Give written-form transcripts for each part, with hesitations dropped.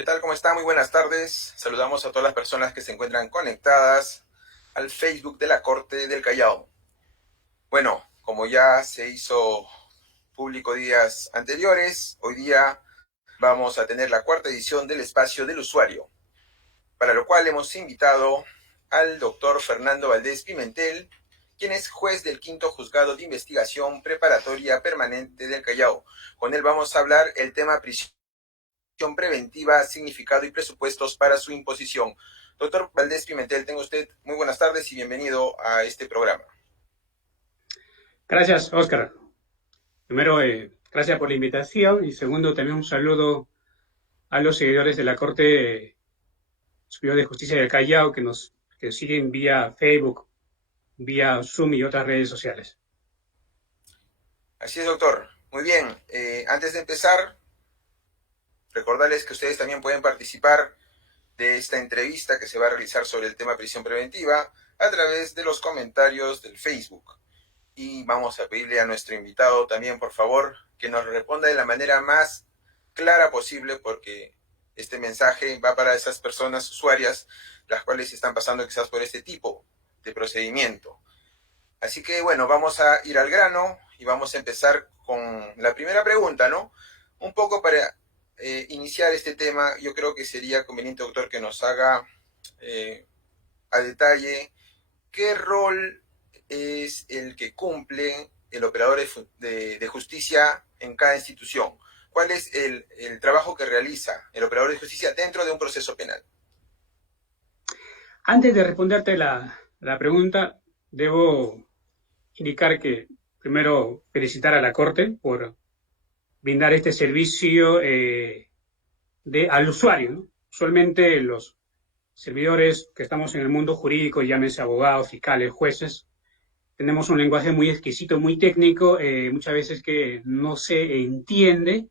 ¿Qué tal? ¿Cómo está? Muy buenas tardes. Saludamos a todas las personas que se encuentran conectadas al Facebook de la Corte del Callao. Bueno, como ya se hizo público días anteriores, hoy día vamos a tener la cuarta edición del Espacio del Usuario, para lo cual hemos invitado al doctor Fernando Valdés Pimentel, quien es juez del quinto juzgado de investigación preparatoria permanente del Callao. Con él vamos a hablar el tema prisión preventiva, significado y presupuestos para su imposición. Doctor Valdés Pimentel, tenga usted muy buenas tardes y bienvenido a este programa. Gracias, Óscar. Primero, gracias por la invitación y segundo, también un saludo a los seguidores de la Corte Superior de Justicia del Callao que siguen vía Facebook, vía Zoom y otras redes sociales. Así es, doctor. Muy bien. Antes de empezar, recordarles que ustedes también pueden participar de esta entrevista que se va a realizar sobre el tema prisión preventiva a través de los comentarios del Facebook. Y vamos a pedirle a nuestro invitado también, por favor, que nos responda de la manera más clara posible, porque este mensaje va para esas personas usuarias las cuales están pasando quizás por este tipo de procedimiento. Así que bueno, vamos a ir al grano y vamos a empezar con la primera pregunta, ¿no? Un poco para iniciar este tema, yo creo que sería conveniente, doctor, que nos haga a detalle qué rol es el que cumple el operador de justicia en cada institución. ¿Cuál es el trabajo que realiza el operador de justicia dentro de un proceso penal? Antes de responderte la pregunta, debo indicar que primero felicitar a la Corte por brindar este servicio al usuario, ¿no? Usualmente los servidores que estamos en el mundo jurídico, llámese abogados, fiscales, jueces, tenemos un lenguaje muy exquisito, muy técnico, muchas veces que no se entiende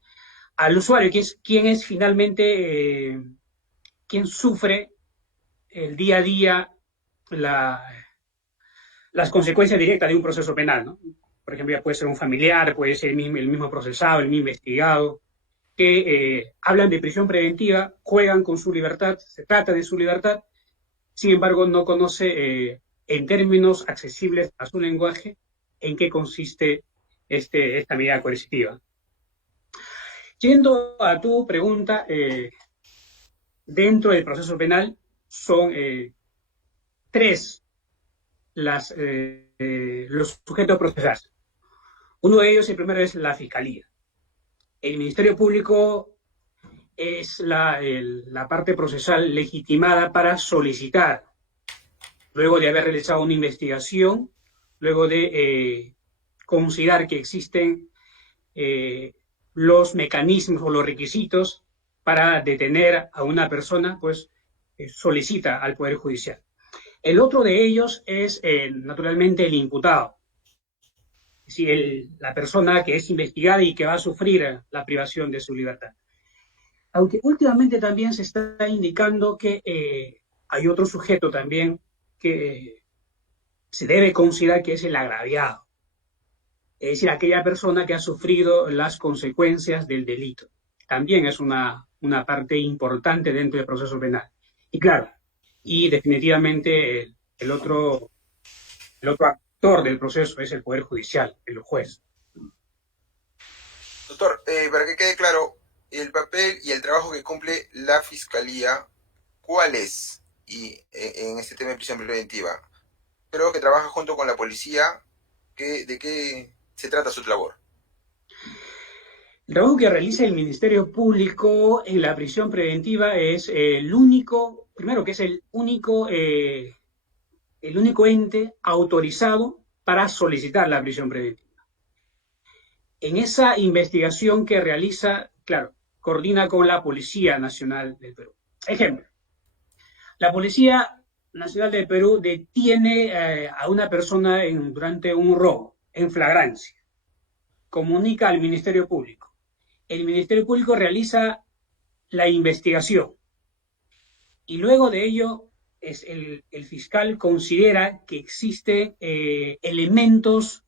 al usuario, que es quien es finalmente, quien sufre el día a día la, las consecuencias directas de un proceso penal, ¿no? Por ejemplo, ya puede ser un familiar, puede ser el mismo procesado, el mismo investigado, que hablan de prisión preventiva, juegan con su libertad, se trata de su libertad, sin embargo no conoce en términos accesibles a su lenguaje en qué consiste esta medida coercitiva. Yendo a tu pregunta, dentro del proceso penal son tres los sujetos a procesar. Uno de ellos, el primero, es la Fiscalía. El Ministerio Público es la parte procesal legitimada para solicitar, luego de haber realizado una investigación, luego de considerar que existen los mecanismos o los requisitos para detener a una persona, pues solicita al Poder Judicial. El otro de ellos es, naturalmente, el imputado, es decir, la persona que es investigada y que va a sufrir la privación de su libertad. Aunque últimamente también se está indicando que hay otro sujeto también que se debe considerar que es el agraviado, es decir, aquella persona que ha sufrido las consecuencias del delito. También es una parte importante dentro del proceso penal. Y claro, y definitivamente el otro actor del proceso es el Poder Judicial, el juez. Doctor, para que quede claro, el papel y el trabajo que cumple la Fiscalía, ¿cuál es? Y en este tema de prisión preventiva, creo que trabaja junto con la policía. ¿De qué se trata su labor? El trabajo que realiza el Ministerio Público en la prisión preventiva es el único, primero que es el único ente autorizado para solicitar la prisión preventiva. En esa investigación que realiza, claro, coordina con la Policía Nacional del Perú. Ejemplo, la Policía Nacional del Perú detiene a una persona durante un robo, en flagrancia. Comunica al Ministerio Público. El Ministerio Público realiza la investigación y luego de ello el fiscal considera que existen elementos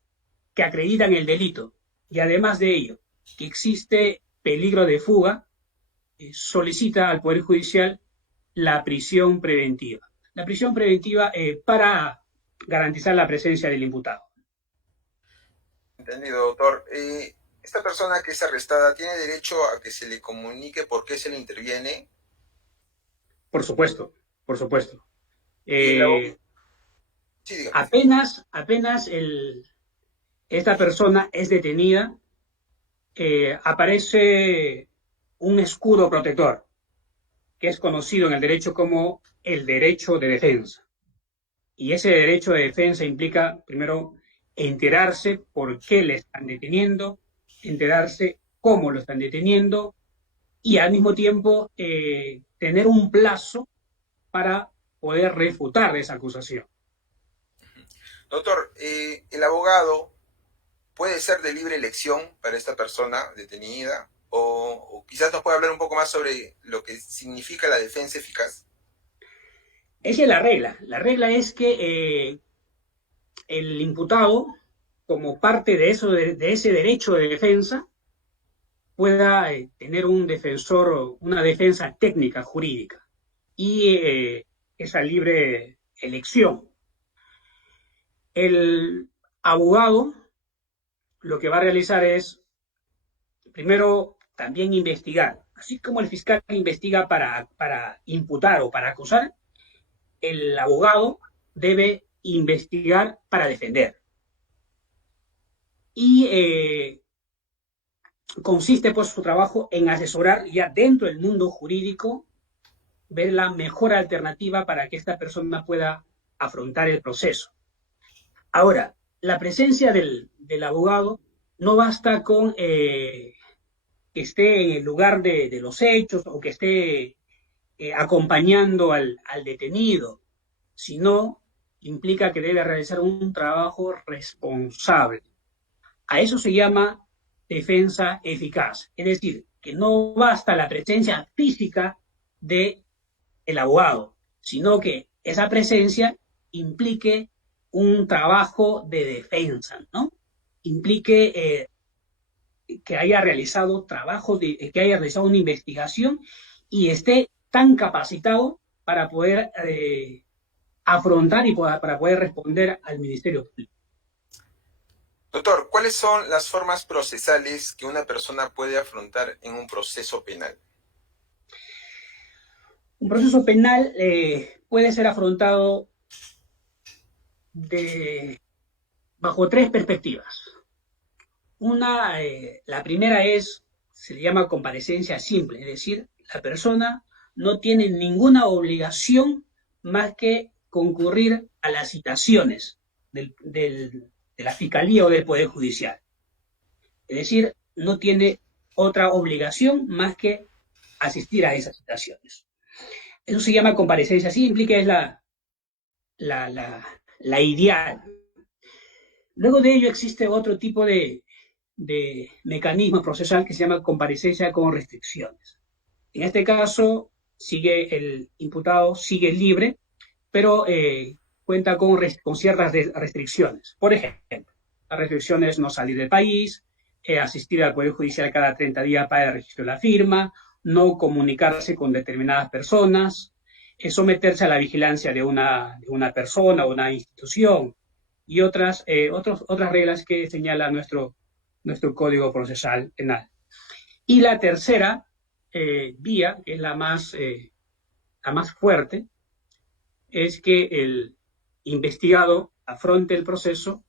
que acreditan el delito y además de ello que existe peligro de fuga, solicita al Poder Judicial la prisión preventiva. La prisión preventiva para garantizar la presencia del imputado. Entendido, doctor. ¿Esta persona que es arrestada tiene derecho a que se le comunique por qué se le interviene? Por supuesto, por supuesto. Y la... Sí, dígame. Apenas esta persona es detenida, aparece un escudo protector, que es conocido en el derecho como el derecho de defensa. Y ese derecho de defensa implica, primero, enterarse por qué le están deteniendo, enterarse cómo lo están deteniendo y al mismo tiempo tener un plazo para poder refutar esa acusación. Doctor, ¿el abogado puede ser de libre elección para esta persona detenida? O quizás nos pueda hablar un poco más sobre lo que significa la defensa eficaz. Esa es la regla. La regla es que el imputado, como parte de ese derecho de defensa, pueda tener un defensor, una defensa técnica jurídica y esa libre elección. El abogado lo que va a realizar es, primero, también investigar. Así como el fiscal investiga para imputar o para acusar, el abogado debe investigar para defender. Y consiste pues su trabajo en asesorar ya dentro del mundo jurídico, ver la mejor alternativa para que esta persona pueda afrontar el proceso. Ahora, la presencia del abogado no basta con que esté en el lugar de los hechos o que esté acompañando al detenido, sino implica que debe realizar un trabajo responsable. A eso se llama defensa eficaz, es decir, que no basta la presencia física del abogado, sino que esa presencia implique un trabajo de defensa, ¿no? Implique que haya realizado trabajo, que haya realizado una investigación y esté tan capacitado para poder afrontar y para poder responder al Ministerio Público. Doctor, ¿cuáles son las formas procesales que una persona puede afrontar en un proceso penal? Un proceso penal puede ser afrontado bajo tres perspectivas. La primera se le llama comparecencia simple, es decir, la persona no tiene ninguna obligación más que concurrir a las citaciones de la Fiscalía o del Poder Judicial. Es decir, no tiene otra obligación más que asistir a esas citaciones. Eso se llama comparecencia simple, que es la ideal. Luego de ello existe otro tipo de mecanismo procesal que se llama comparecencia con restricciones. En este caso, el imputado sigue libre, pero cuenta con ciertas restricciones. Por ejemplo, las restricciones no salir del país, asistir al Poder Judicial cada 30 días para el registro de la firma, no comunicarse con determinadas personas, someterse a la vigilancia de una persona o una institución y otras reglas que señala nuestro Código Procesal Penal. Y la tercera vía, que es la más fuerte, es que el investigado afronte el proceso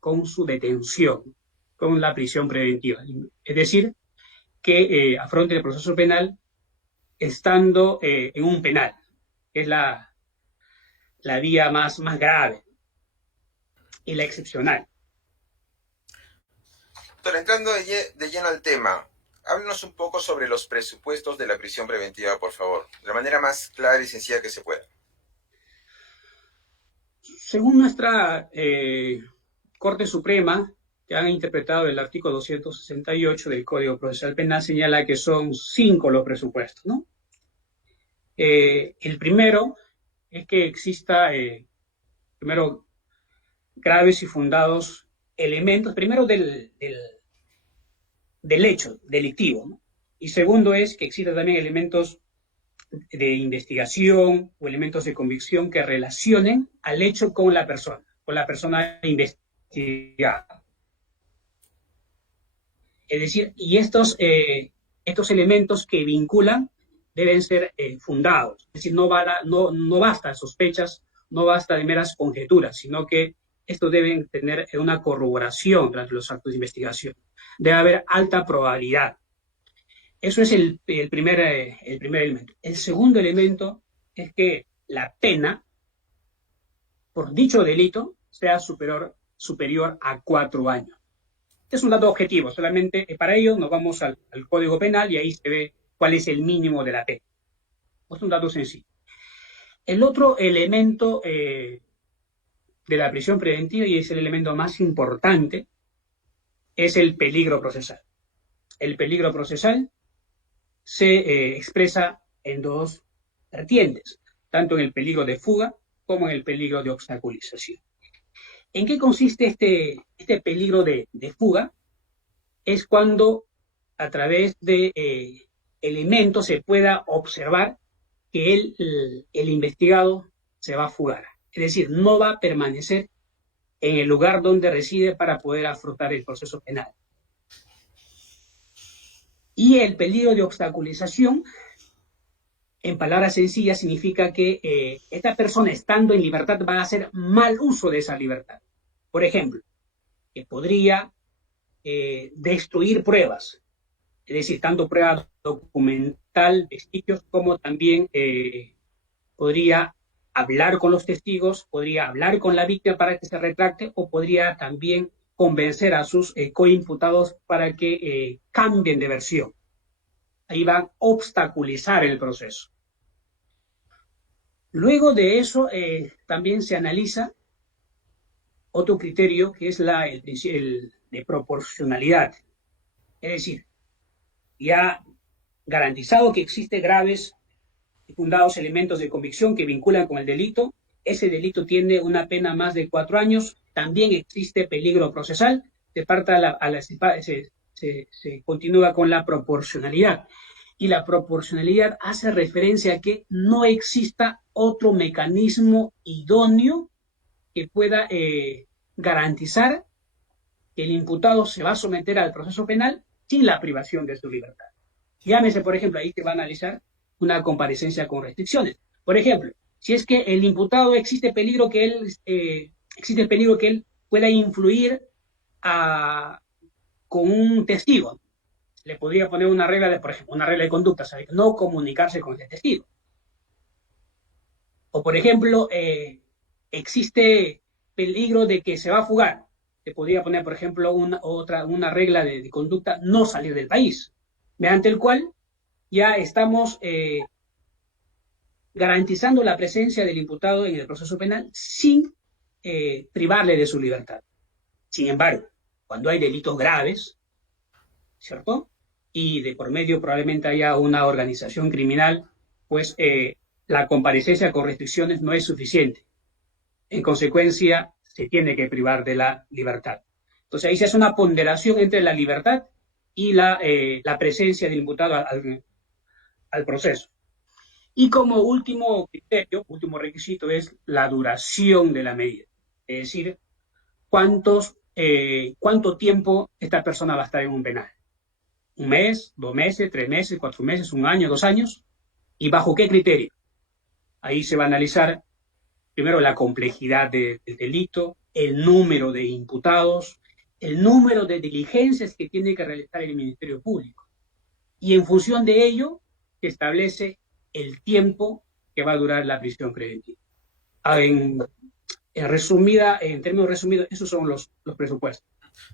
con su detención, con la prisión preventiva. Es decir, que afronte el proceso penal estando en un penal, que es la vía más grave y la excepcional. Doctor, entrando de lleno al tema, háblenos un poco sobre los presupuestos de la prisión preventiva, por favor, de la manera más clara y sencilla que se pueda. Según nuestra Corte Suprema, que han interpretado el artículo 268 del Código Procesal Penal, señala que son 5 los presupuestos, ¿no? El primero es que exista, primero, graves y fundados elementos, primero del hecho delictivo, ¿no? Y segundo es que exista también elementos de investigación o elementos de convicción que relacionen al hecho con la persona investigada. Es decir, y estos elementos que vinculan deben ser fundados. Es decir, no basta sospechas, no basta de meras conjeturas, sino que estos deben tener una corroboración durante los actos de investigación. Debe haber alta probabilidad. Eso es el primer elemento. El segundo elemento es que la pena por dicho delito sea superior a 4 años. Es un dato objetivo, solamente para ello nos vamos al Código Penal y ahí se ve cuál es el mínimo de la pena. Es un dato sencillo. El otro elemento de la prisión preventiva, y es el elemento más importante, es el peligro procesal. El peligro procesal se expresa en dos vertientes, tanto en el peligro de fuga como en el peligro de obstaculización. ¿En qué consiste este peligro de fuga? Es cuando a través de elementos se pueda observar que el investigado se va a fugar. Es decir, no va a permanecer en el lugar donde reside para poder afrontar el proceso penal. Y el peligro de obstaculización, en palabras sencillas, significa que esta persona, estando en libertad, va a hacer mal uso de esa libertad. Por ejemplo, que podría destruir pruebas, es decir, tanto prueba documental, vestigios, como también podría hablar con los testigos, podría hablar con la víctima para que se retracte, o podría también convencer a sus coimputados para que cambien de versión. Ahí van a obstaculizar el proceso. Luego de eso, también se analiza otro criterio, que es el de proporcionalidad. Es decir, ya garantizado que existen graves y fundados elementos de convicción que vinculan con el delito, ese delito tiene una pena más de 4 años, también existe peligro procesal, se continúa con la proporcionalidad. Y la proporcionalidad hace referencia a que no exista otro mecanismo idóneo que pueda garantizar que el imputado se va a someter al proceso penal sin la privación de su libertad. Llámese, por ejemplo, ahí se va a analizar una comparecencia con restricciones. Por ejemplo, si es que el imputado existe peligro que él pueda influir con un testigo, le podría poner una regla por ejemplo, una regla de conducta, ¿sabe? No comunicarse con ese testigo. O, por ejemplo, existe peligro de que se va a fugar. Se podría poner, por ejemplo, una regla de conducta, no salir del país, mediante el cual ya estamos garantizando la presencia del imputado en el proceso penal sin privarle de su libertad. Sin embargo, cuando hay delitos graves, ¿cierto? Y de por medio probablemente haya una organización criminal, pues la comparecencia con restricciones no es suficiente. En consecuencia, se tiene que privar de la libertad. Entonces ahí se hace una ponderación entre la libertad y la presencia del imputado al proceso. Y como último criterio, último requisito, es la duración de la medida. Es decir, cuánto tiempo esta persona va a estar en un penal. 1 mes, 2 meses, 3 meses, 4 meses, 1 año, 2 años. ¿Y bajo qué criterio? Ahí se va a analizar primero la complejidad del delito, el número de imputados, el número de diligencias que tiene que realizar el Ministerio Público. Y en función de ello, se establece el tiempo que va a durar la prisión preventiva. En términos resumidos, esos son los presupuestos.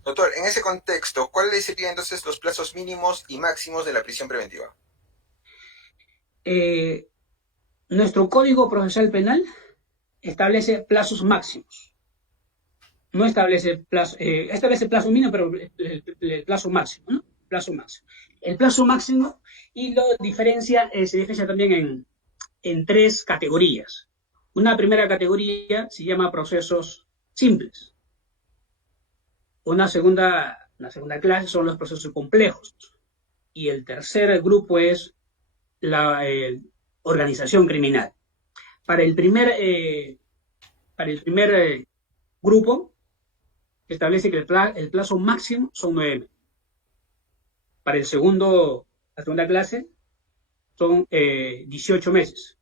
Doctor, en ese contexto, ¿cuáles serían entonces los plazos mínimos y máximos de la prisión preventiva? Nuestro Código Procesal Penal establece plazos máximos. No establece plazo mínimo, pero el plazo máximo, ¿no? El plazo máximo, y se diferencia también en 3 categorías. Una primera categoría se llama procesos simples. Una segunda clase son los procesos complejos. y el tercer grupo es la organización criminal. Para el primer, grupo, establece que el plazo máximo son 9 meses. Para el segundo, la segunda clase, son 18 meses.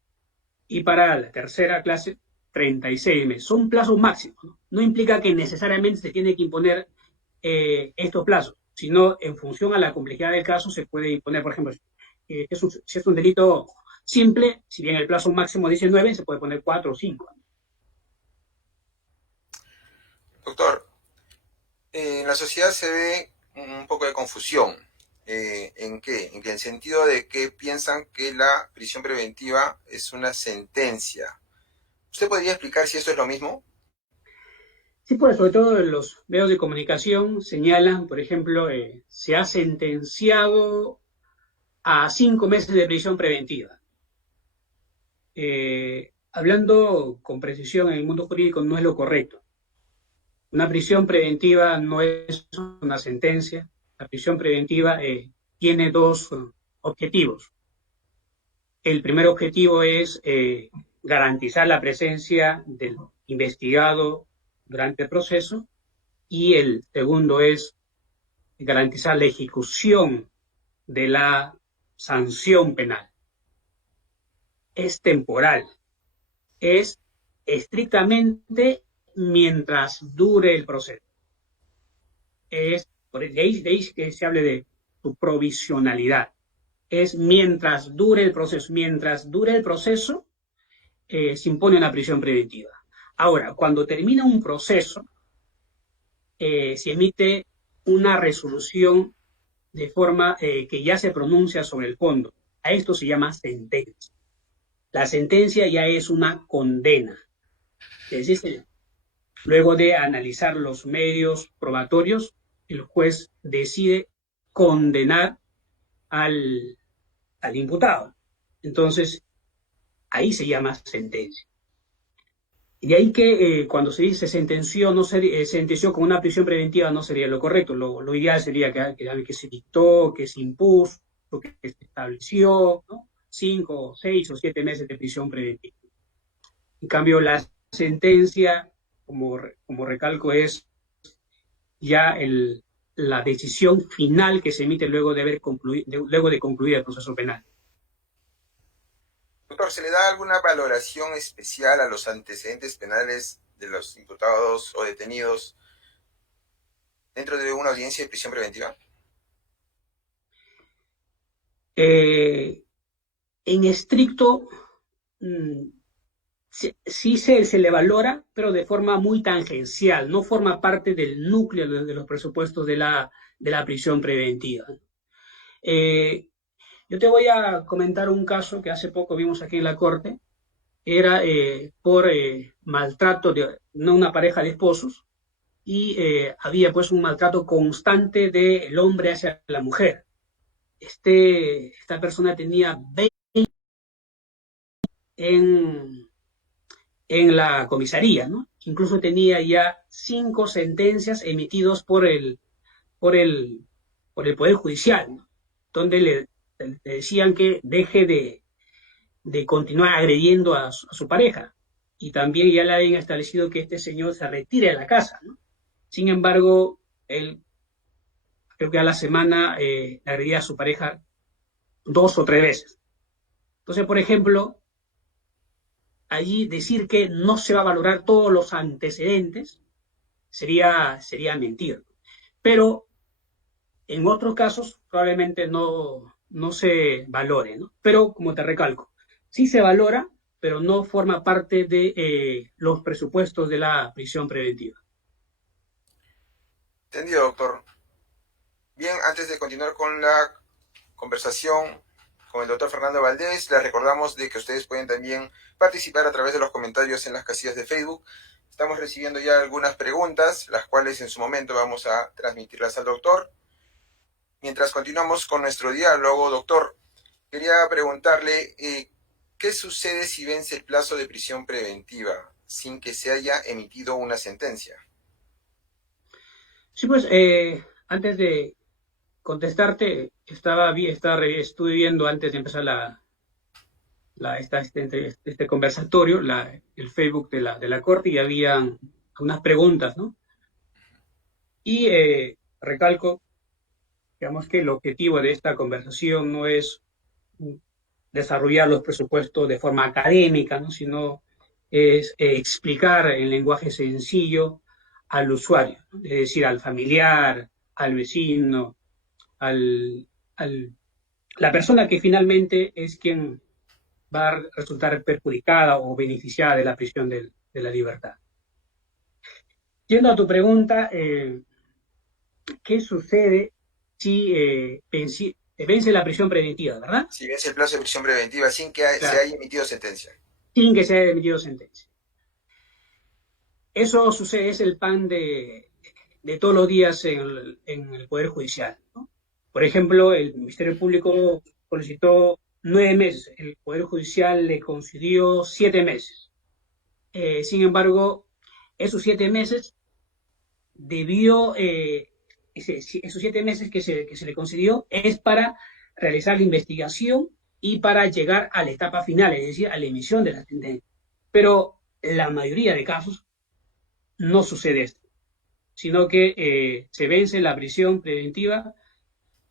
Y para la tercera clase, 36 meses. Son plazos máximos, ¿no? No implica que necesariamente se tiene que imponer estos plazos, sino en función a la complejidad del caso se puede imponer, por ejemplo, si es un delito simple, si bien el plazo máximo dice 9, se puede poner 4 o 5. Doctor, en la sociedad se ve un poco de confusión. ¿En qué? En el sentido de que piensan que la prisión preventiva es una sentencia. ¿Usted podría explicar si esto es lo mismo? Sí, pues sobre todo los medios de comunicación señalan, por ejemplo, se ha sentenciado a 5 meses de prisión preventiva. Hablando con precisión en el mundo jurídico no es lo correcto. Una prisión preventiva no es una sentencia. La prisión preventiva tiene dos objetivos. El primer objetivo es garantizar la presencia del investigado durante el proceso y el segundo es garantizar la ejecución de la sanción penal. Es temporal, es estrictamente mientras dure el proceso. De ahí que se hable de su provisionalidad. Es mientras dure el proceso. Mientras dure el proceso, se impone una prisión preventiva. Ahora, cuando termina un proceso, se emite una resolución de forma que ya se pronuncia sobre el fondo. A esto se llama sentencia. La sentencia ya es una condena. Es decir, luego de analizar los medios probatorios, el juez decide condenar al imputado. Entonces, ahí se llama sentencia. Y ahí que cuando se dice sentenció, sentenció con una prisión preventiva no sería lo correcto. Lo ideal sería que se dictó, que se impuso, que se estableció, ¿no? 5, 6 o 7 meses de prisión preventiva. En cambio, la sentencia, como recalco, es ya la decisión final que se emite luego de concluir el proceso penal. Doctor, ¿se le da alguna valoración especial a los antecedentes penales de los imputados o detenidos dentro de una audiencia de prisión preventiva? En estricto, sí se le valora, pero de forma muy tangencial, no forma parte del núcleo de los presupuestos de la prisión preventiva. Yo te voy a comentar un caso que hace poco vimos aquí en la Corte. Era por maltrato de una pareja de esposos y había pues un maltrato constante del hombre hacia la mujer. Esta persona tenía 20 en la comisaría, ¿no? Incluso tenía ya 5 sentencias emitidas por el, por el Poder Judicial, ¿no? Donde le decían que deje de continuar agrediendo a su pareja. Y también ya le habían establecido que este señor se retire de la casa, ¿no? Sin embargo, él creo que a la semana agredía a su pareja 2 o 3 veces. Entonces, por ejemplo, allí decir que no se va a valorar todos los antecedentes sería mentir. Pero en otros casos probablemente no se valore, ¿no? Pero, como te recalco, sí se valora, pero no forma parte de los presupuestos de la prisión preventiva. Entendido, doctor. Bien, antes de continuar con la conversación con el doctor Fernando Valdés, les recordamos de que ustedes pueden también participar a través de los comentarios en las casillas de Facebook. Estamos recibiendo ya algunas preguntas, las cuales en su momento vamos a transmitirlas al doctor. Mientras continuamos con nuestro diálogo, doctor, quería preguntarle, ¿qué sucede si vence el plazo de prisión preventiva sin que se haya emitido una sentencia? Sí, pues antes de contestarte, estuve viendo antes de empezar este conversatorio, el Facebook de la Corte, y habían unas preguntas, ¿no? Y recalco, digamos, que el objetivo de esta conversación no es desarrollar los presupuestos de forma académica, ¿no? Sino es explicar en lenguaje sencillo al usuario, ¿no? Es decir, al familiar, al vecino, al, al, la persona que finalmente es quien va a resultar perjudicada o beneficiada de la prisión de la libertad. Yendo a tu pregunta, ¿qué sucede si vence la prisión preventiva, verdad? Si vence el plazo de prisión preventiva sin que se haya emitido sentencia. Sin que se haya emitido sentencia. Eso sucede, es el pan de todos los días en el Poder Judicial, ¿no? Por ejemplo, el Ministerio Público solicitó 9 meses, el Poder Judicial le concedió 7 meses. Sin embargo, esos 7 meses debió, esos 7 meses que se le concedió es para realizar la investigación y para llegar a la etapa final, es decir, a la emisión de la sentencia. Pero la mayoría de casos no sucede esto, sino que se vence la prisión preventiva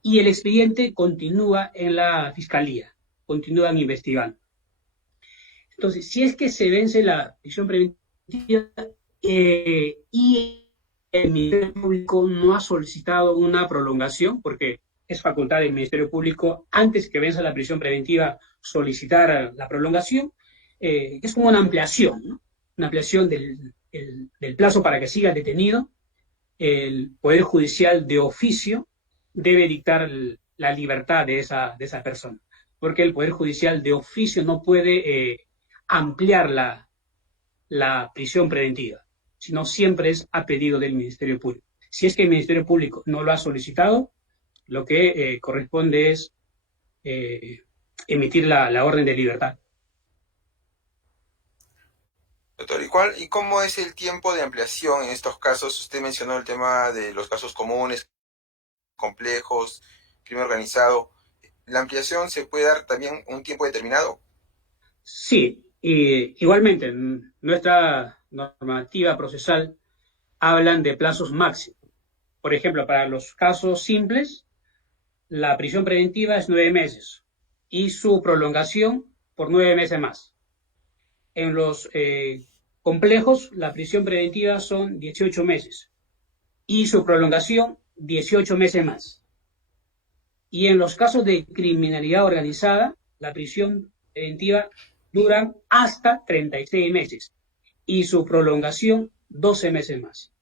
y el expediente continúa en la fiscalía, continúan investigando. Entonces, si es que se vence la prisión preventiva y el Ministerio Público no ha solicitado una prolongación, porque es facultad del Ministerio Público, antes que venza la prisión preventiva, solicitar la prolongación, es como una ampliación, ¿no? Una ampliación del plazo para que siga detenido. El Poder Judicial de oficio debe dictar la libertad de esa persona, porque el Poder Judicial de oficio no puede ampliar la prisión preventiva, sino siempre es a pedido del Ministerio Público. Si es que el Ministerio Público no lo ha solicitado, lo que corresponde es emitir la orden de libertad. Doctor, ¿y cómo es el tiempo de ampliación en estos casos? Usted mencionó el tema de los casos comunes, complejos, crimen organizado. ¿La ampliación se puede dar también un tiempo determinado? Sí, igualmente, nuestra normativa procesal hablan de plazos máximos. Por ejemplo, para los casos simples, la prisión preventiva es 9 meses y su prolongación por 9 meses más. En los complejos, la prisión preventiva son 18 meses y su prolongación 18 meses más. Y en los casos de criminalidad organizada, la prisión preventiva dura hasta 36 meses y su prolongación 12 meses más.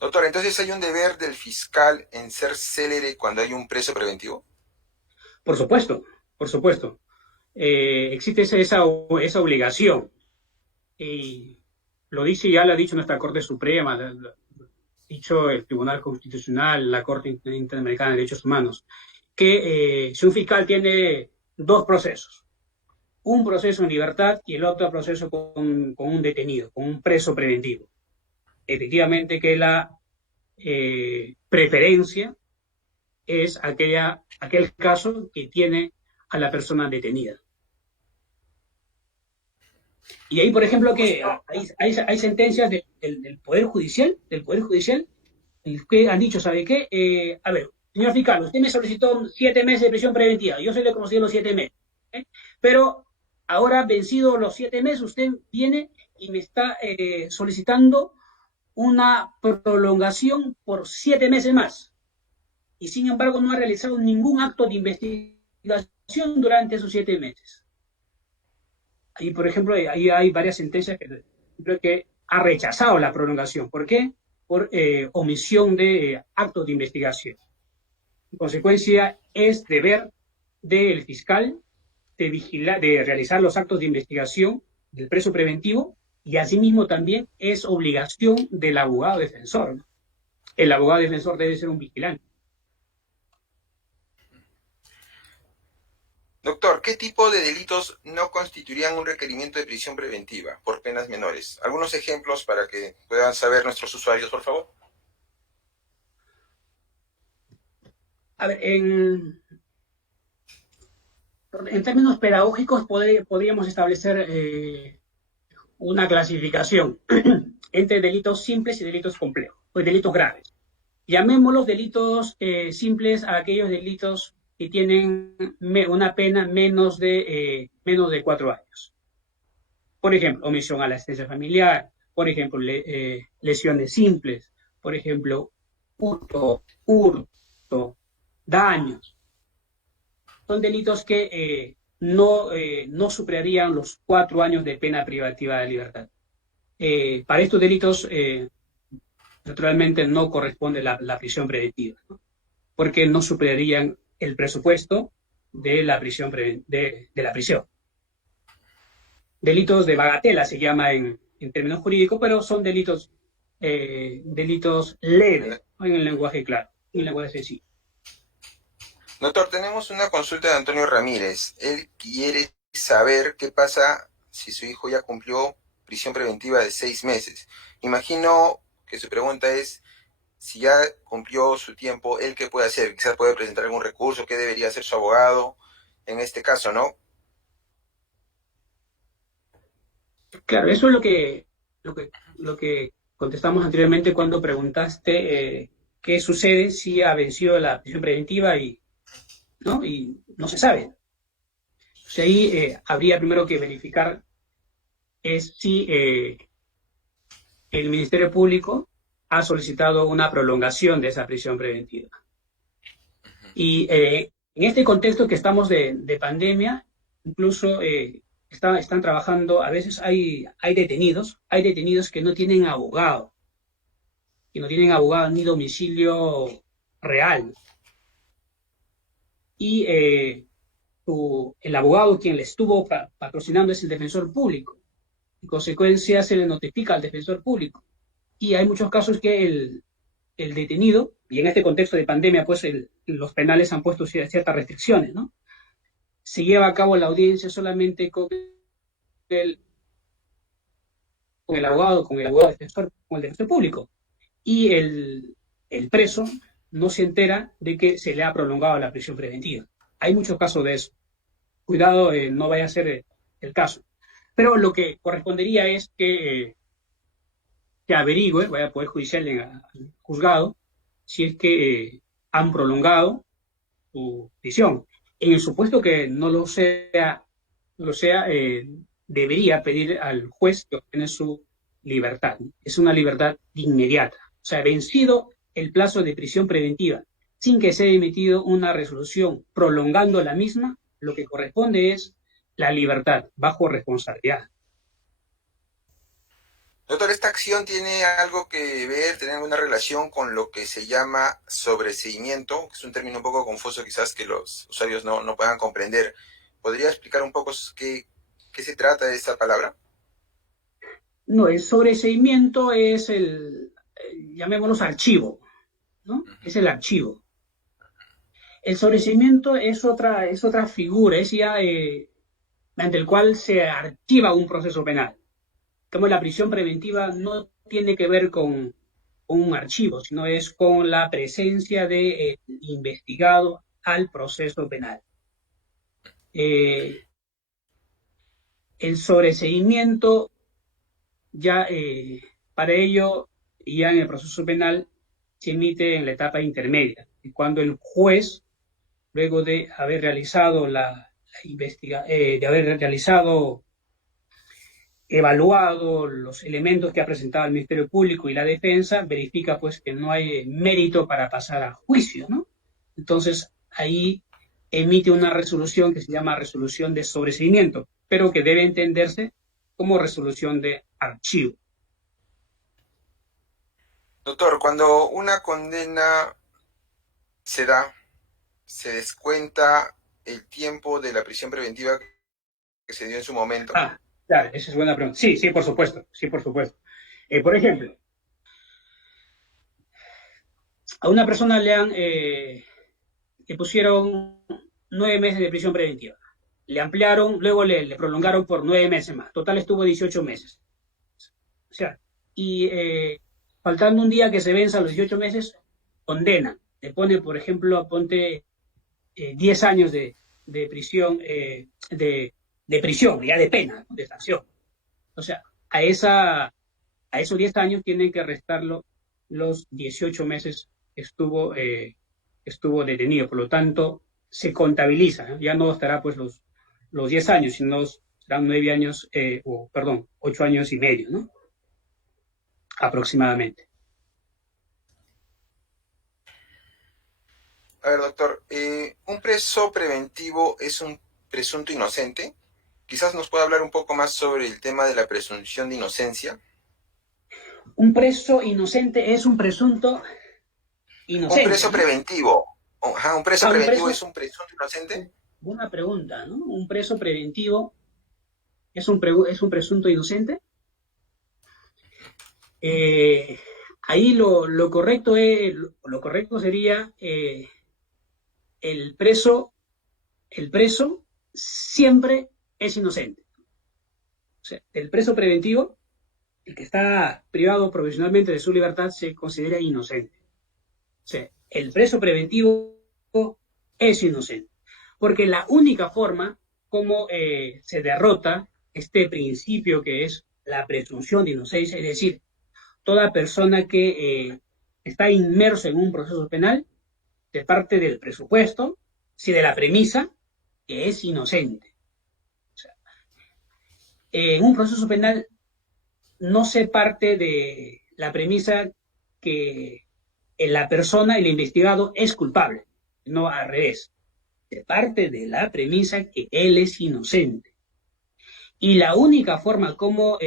Doctor, entonces hay un deber del fiscal en ser célere cuando hay un preso preventivo. Por supuesto, por supuesto. Existe esa obligación. Y ya lo ha dicho nuestra Corte Suprema, lo ha dicho el Tribunal Constitucional, la Corte Interamericana de Derechos Humanos, que si un fiscal tiene dos procesos, un proceso en libertad y el otro proceso con un detenido, con un preso preventivo, efectivamente que la preferencia es aquel caso que tiene a la persona detenida. Y ahí, por ejemplo, que hay sentencias del Poder Judicial, que han dicho, ¿sabe qué? A ver, señor fiscal, usted me solicitó 7 meses de prisión preventiva, yo se le concedí los 7 meses, pero ahora vencidos los 7 meses, usted viene y me está solicitando una prolongación por 7 meses más. Y sin embargo no ha realizado ningún acto de investigación durante esos 7 meses. Ahí, por ejemplo, ahí hay varias sentencias que ha rechazado la prolongación. ¿Por qué? Por omisión de actos de investigación. En consecuencia, es deber del fiscal de realizar los actos de investigación del preso preventivo y asimismo también es obligación del abogado defensor, ¿no? El abogado defensor debe ser un vigilante. Doctor, ¿qué tipo de delitos no constituirían un requerimiento de prisión preventiva por penas menores? Algunos ejemplos para que puedan saber nuestros usuarios, por favor. A ver, en términos pedagógicos podríamos establecer una clasificación entre delitos simples y delitos complejos, pues delitos graves. Llamémoslos delitos simples a aquellos delitos que tienen una pena menos de 4 años. Por ejemplo, omisión a la asistencia familiar, por ejemplo, lesiones simples, por ejemplo, hurto, daños. Son delitos que no superarían los 4 años de pena privativa de libertad. Para estos delitos, naturalmente, no corresponde la prisión preventiva, ¿no? Porque no superarían el presupuesto de la prisión. De la prisión. Delitos de bagatela se llama en términos jurídicos, pero son delitos leves, ¿no? En el lenguaje claro, en el lenguaje sencillo. Doctor, tenemos una consulta de Antonio Ramírez. Él quiere saber qué pasa si su hijo ya cumplió prisión preventiva de 6 meses. Imagino que su pregunta es, si ya cumplió su tiempo, ¿él qué puede hacer? Quizás puede presentar algún recurso, ¿qué debería hacer su abogado en este caso, no? Claro, eso es lo que contestamos anteriormente cuando preguntaste qué sucede si ha vencido la prisión preventiva y no se sabe. O sea, ahí habría primero que verificar si el Ministerio Público ha solicitado una prolongación de esa prisión preventiva. Y en este contexto que estamos de pandemia, incluso están trabajando, a veces hay detenidos que no tienen abogado ni domicilio real. Y el abogado quien le estuvo patrocinando es el defensor público. En consecuencia, se le notifica al defensor público. Y hay muchos casos que el detenido, y en este contexto de pandemia, pues los penales han puesto ciertas restricciones, ¿no? Se lleva a cabo la audiencia solamente con el abogado defensor, con el defensor público. Y el preso no se entera de que se le ha prolongado la prisión preventiva. Hay muchos casos de eso. Cuidado, no vaya a ser el caso. Pero lo que correspondería es que averigüe, vaya a poder judicial al juzgado, si es que han prolongado su prisión. En el supuesto que no lo sea, debería pedir al juez que obtenga su libertad. Es una libertad inmediata. O sea, vencido el plazo de prisión preventiva, sin que se haya emitido una resolución prolongando la misma, lo que corresponde es la libertad bajo responsabilidad. Doctor, ¿esta acción tiene algo que ver, tiene alguna relación con lo que se llama sobreseimiento? Que es un término un poco confuso, quizás que los usuarios no puedan comprender. ¿Podría explicar un poco qué se trata de esta palabra? No, el sobreseimiento es llamémoslo archivo, ¿no? Es el archivo. El sobreseimiento es otra figura, es ya ante el cual se archiva un proceso penal. Como la prisión preventiva no tiene que ver con un archivo, sino es con la presencia de investigado al proceso penal. El sobreseimiento ya para ello, ya en el proceso penal, se emite en la etapa intermedia, cuando el juez, luego de haber realizado evaluado los elementos que ha presentado el Ministerio Público y la defensa, verifica pues que no hay mérito para pasar a juicio, ¿no? Entonces ahí emite una resolución que se llama resolución de sobreseimiento, pero que debe entenderse como resolución de archivo. Doctor, cuando una condena se da, se descuenta el tiempo de la prisión preventiva que se dio en su momento. Claro, esa es buena pregunta. Sí, por supuesto. Por ejemplo, a una persona le pusieron 9 meses de prisión preventiva. Le ampliaron, luego le prolongaron por 9 meses más. Total estuvo 18 meses. O sea, y faltando un día que se venza los 18 meses, condenan. le pone, por ejemplo, ponte 10 años de prisión, de prisión, ya de pena, ¿no? De sanción. O sea, a esos 10 años tienen que restarlo los 18 meses que estuvo detenido. Por lo tanto, se contabiliza, ¿no? Ya no estará pues los 10 años, sino serán 9 años, o perdón, 8 años y medio, ¿no? Aproximadamente. A ver, doctor, ¿un preso preventivo es un presunto inocente? Quizás nos pueda hablar un poco más sobre el tema de la presunción de inocencia. Un preso inocente es un presunto Un inocente, preso ¿no? preventivo. Ajá, ¿un preso Un preventivo preso, es un presunto inocente? buena pregunta, ¿no? Un preso preventivo es un presunto inocente. Eh, ahí lo correcto sería el preso, el preso siempre es inocente. O sea, el preso preventivo, el que está privado provisionalmente de su libertad, se considera inocente. O sea, el preso preventivo es inocente. Porque la única forma como se derrota este principio que es la presunción de inocencia, es decir, toda persona que está inmerso en un proceso penal, de parte del presupuesto, si de la premisa que es inocente. O sea, en un proceso penal no se parte de la premisa que la persona, el investigado, es culpable, no al revés. Se parte de la premisa que él es inocente. Y la única forma como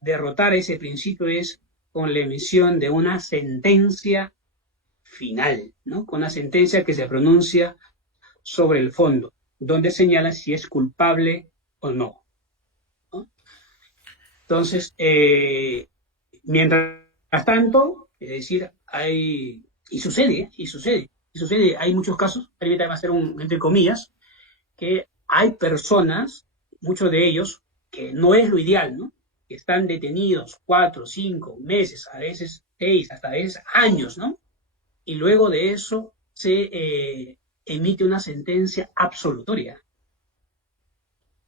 derrotar ese principio es con la emisión de una sentencia final, ¿no? Con una sentencia que se pronuncia sobre el fondo, donde señala si es culpable o no, ¿no? Entonces, mientras tanto, es decir, hay muchos casos, permítame hacer un, entre comillas, que hay personas, muchos de ellos, que no es lo ideal, ¿no? Que están detenidos 4, 5 meses, a veces 6, hasta a veces años, ¿no? Y luego de eso se emite una sentencia absolutoria.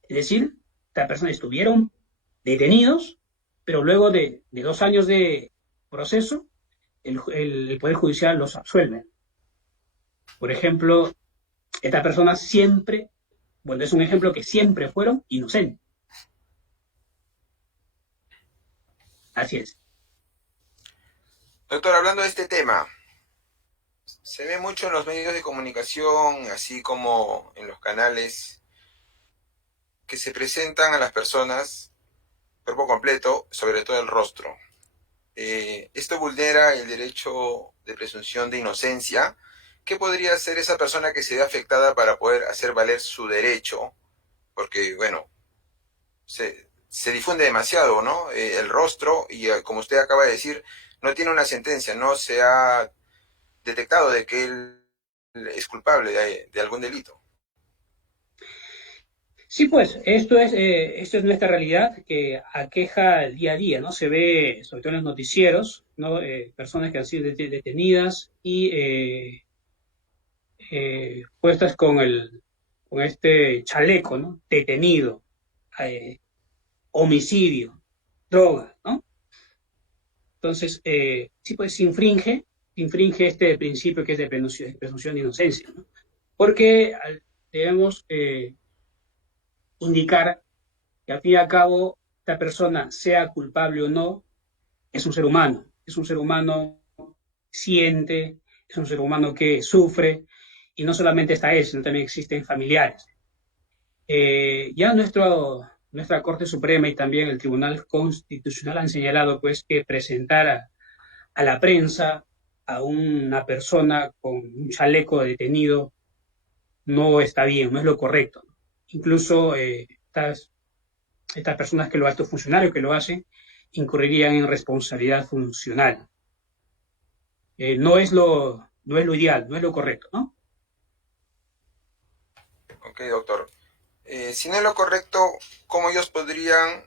Es decir, estas personas estuvieron detenidos, pero luego de 2 años de proceso, el Poder Judicial los absuelve. Por ejemplo, estas personas siempre, bueno, es un ejemplo que siempre fueron inocentes. Así es. Doctor, hablando de este tema, se ve mucho en los medios de comunicación, así como en los canales, que se presentan a las personas cuerpo completo, sobre todo el rostro. Esto vulnera el derecho de presunción de inocencia. ¿Qué podría hacer esa persona que se ve afectada para poder hacer valer su derecho? Porque, bueno, se difunde demasiado, ¿no? El rostro, y como usted acaba de decir, no tiene una sentencia, no se ha detectado de que él es culpable de algún delito. Sí, pues, esto es nuestra realidad que aqueja el día a día, ¿no? Se ve, sobre todo en los noticieros, ¿no? Personas que han sido detenidas y puestas con este chaleco, ¿no? Detenido, eh, homicidio, droga, ¿no? Entonces, sí, pues se infringe este principio que es de presunción de inocencia, ¿no? Porque debemos indicar que al fin y al cabo, esta persona, sea culpable o no, es un ser humano siente, es un ser humano que sufre, y no solamente está él, sino también existen familiares. Ya nuestra Corte Suprema y también el Tribunal Constitucional han señalado pues que presentar a la prensa a una persona con un chaleco de detenido no está bien, no es lo correcto. Incluso estas personas que lo hacen, estos funcionarios que lo hacen, incurrirían en responsabilidad funcional. No es lo ideal, no es lo correcto, ¿no? Ok, doctor. Si no es lo correcto, ¿cómo ellos podrían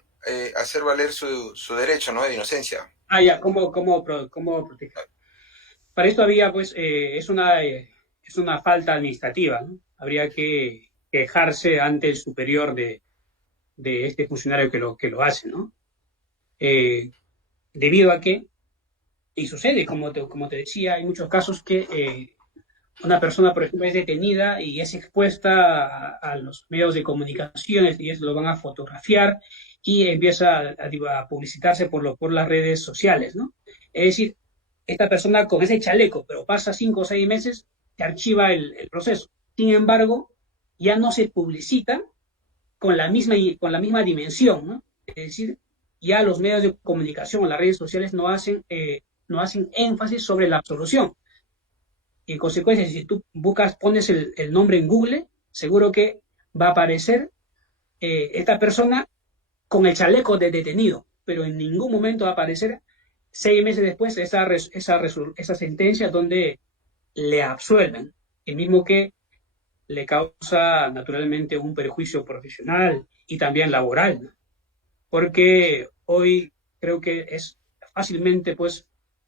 hacer valer su derecho, ¿no? De inocencia? Ya, ¿cómo proteger? Para esto había, pues, es una falta administrativa, ¿no? Habría que quejarse ante el superior de este funcionario que lo hace, ¿no? Eh, Debido a que, y sucede, como te decía, hay muchos casos que una persona, por ejemplo, es detenida y es expuesta a los medios de comunicaciones y lo van a fotografiar y empieza a publicitarse por las redes sociales, ¿no? Es decir, esta persona con ese chaleco, pero pasa 5 o 6 meses, se archiva el proceso. Sin embargo, ya no se publicita con la misma dimensión, ¿no? Es decir, ya los medios de comunicación, las redes sociales no hacen énfasis sobre la absolución. Y en consecuencia, si tú pones el nombre en Google, seguro que va a aparecer esta persona con el chaleco de detenido, pero en ningún momento va a aparecer 6 meses después esa sentencia donde le absuelven, el mismo que le causa naturalmente un perjuicio profesional y también laboral, ¿no? Porque hoy creo que es fácilmente pues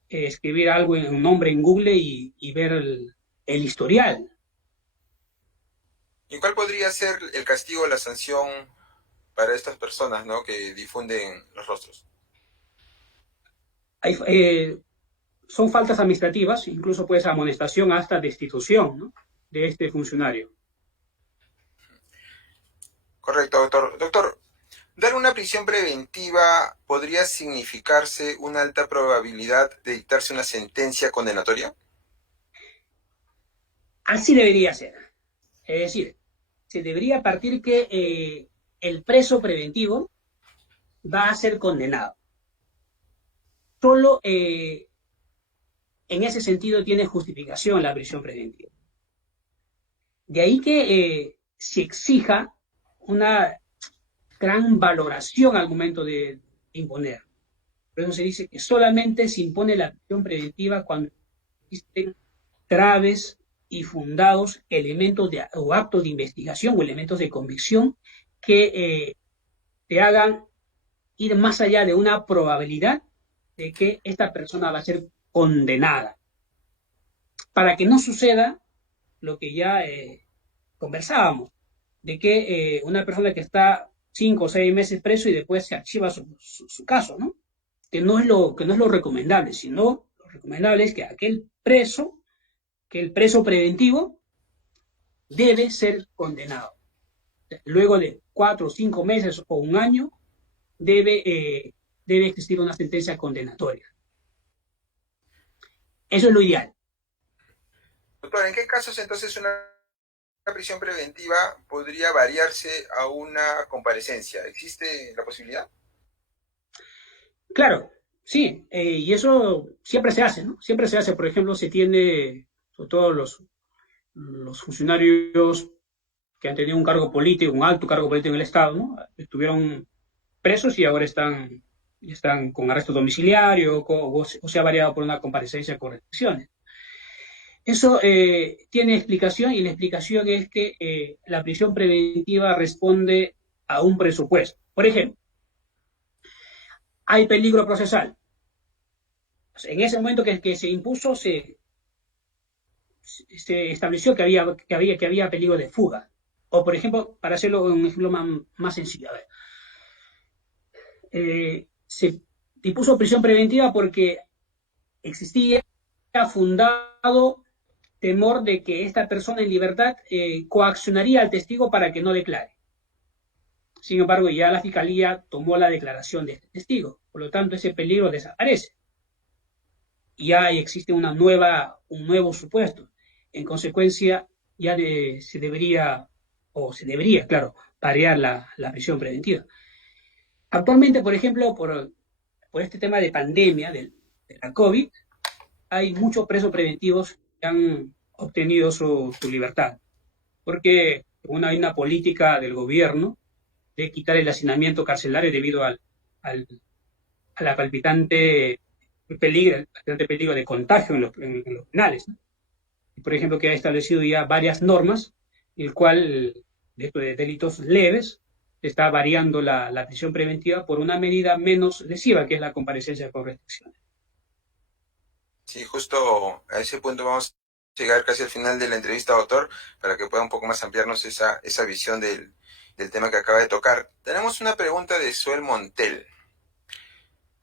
escribir algo en un nombre en Google y ver el historial. ¿Y cuál podría ser el castigo o la sanción para estas personas, ¿no?, que difunden los rostros? Hay, son faltas administrativas, incluso pues amonestación hasta destitución, ¿no?, de este funcionario. Correcto, doctor. Doctor, ¿dar una prisión preventiva podría significarse una alta probabilidad de dictarse una sentencia condenatoria? Así debería ser. Es decir, se debería partir que el preso preventivo va a ser condenado. Solo en ese sentido tiene justificación la prisión preventiva. De ahí que se exija una gran valoración al momento de imponer. Por eso se dice que solamente se impone la prisión preventiva cuando existen graves y fundados elementos o actos de investigación o elementos de convicción que te hagan ir más allá de una probabilidad de que esta persona va a ser condenada. Para que no suceda lo que ya conversábamos, de que una persona que está 5 o 6 meses preso y después se archiva su caso, ¿no? Que no es lo recomendable, sino lo recomendable es que que el preso preventivo debe ser condenado. Luego de 4 o 5 meses o un año, debe existir una sentencia condenatoria. Eso es lo ideal. Doctor, ¿en qué casos entonces una prisión preventiva podría variarse a una comparecencia? ¿Existe la posibilidad? Claro, sí, y eso siempre se hace, ¿no? Siempre se hace, por ejemplo, se tiene, sobre todo los funcionarios que han tenido un cargo político, un alto cargo político en el Estado, ¿no? Estuvieron presos y ahora están con arresto domiciliario o se ha variado por una comparecencia con restricciones. Eso tiene explicación y la explicación es que la prisión preventiva responde a un presupuesto. Por ejemplo, hay peligro procesal. En ese momento que se impuso, se estableció que había peligro de fuga. O, por ejemplo, para hacerlo un ejemplo más sencillo, a ver, se impuso prisión preventiva porque existía fundado temor de que esta persona en libertad coaccionaría al testigo para que no declare. Sin embargo, ya la fiscalía tomó la declaración de este testigo, por lo tanto ese peligro desaparece. Ya existe un nuevo supuesto. En consecuencia, se debería, claro, parear la prisión preventiva. Actualmente, por ejemplo, por este tema de pandemia, de la COVID, hay muchos presos preventivos que han obtenido su libertad, porque hay una política del gobierno de quitar el hacinamiento carcelario debido a la palpitante peligro de contagio en los penales, ¿no? Por ejemplo, que ha establecido ya varias normas, el cual, de delitos leves, está variando la prisión preventiva por una medida menos lesiva, que es la comparecencia con restricciones. Sí, justo a ese punto vamos a llegar casi al final de la entrevista, doctor, para que pueda un poco más ampliarnos esa visión del tema que acaba de tocar. Tenemos una pregunta de Suel Montel.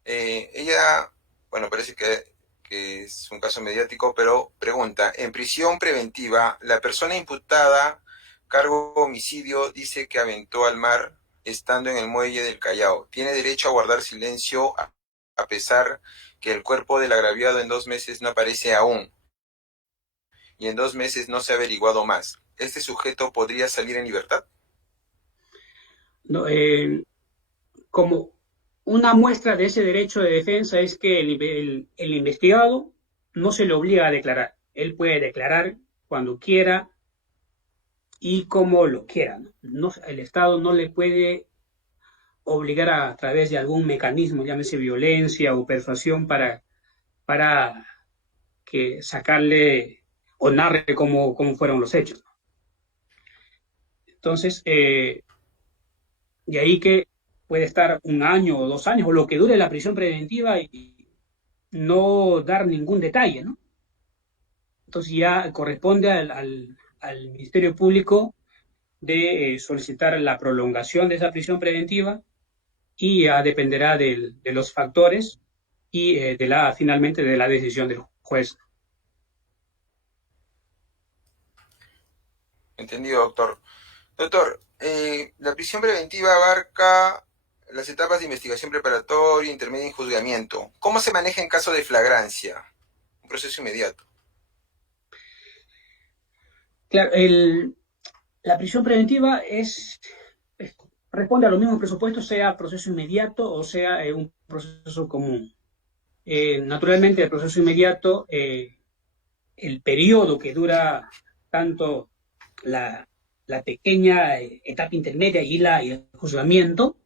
Ella, bueno, parece que es un caso mediático, pero pregunta, en prisión preventiva, la persona imputada, cargo homicidio, dice que aventó al mar estando en el muelle del Callao. ¿Tiene derecho a guardar silencio a pesar que el cuerpo del agraviado en 2 meses no aparece aún y en 2 meses no se ha averiguado más? ¿Este sujeto podría salir en libertad? No, como una muestra de ese derecho de defensa es que el investigado no se le obliga a declarar. Él puede declarar cuando quiera y como lo quiera, ¿no? El Estado no le puede obligar a través de algún mecanismo, llámese violencia o persuasión, para que sacarle o narre cómo fueron los hechos. Entonces, de ahí que puede estar 1 año o 2 años, o lo que dure la prisión preventiva y no dar ningún detalle, ¿no? Entonces ya corresponde al Ministerio Público de solicitar la prolongación de esa prisión preventiva y ya dependerá de los factores y finalmente de la decisión del juez. Entendido, doctor. Doctor, la prisión preventiva abarca las etapas de investigación preparatoria, intermedia y juzgamiento. ¿Cómo se maneja en caso de flagrancia? Un proceso inmediato. Claro, la prisión preventiva responde a los mismos presupuestos, sea proceso inmediato o sea un proceso común. Naturalmente, el proceso inmediato, el periodo que dura tanto la, la pequeña etapa intermedia y el juzgamiento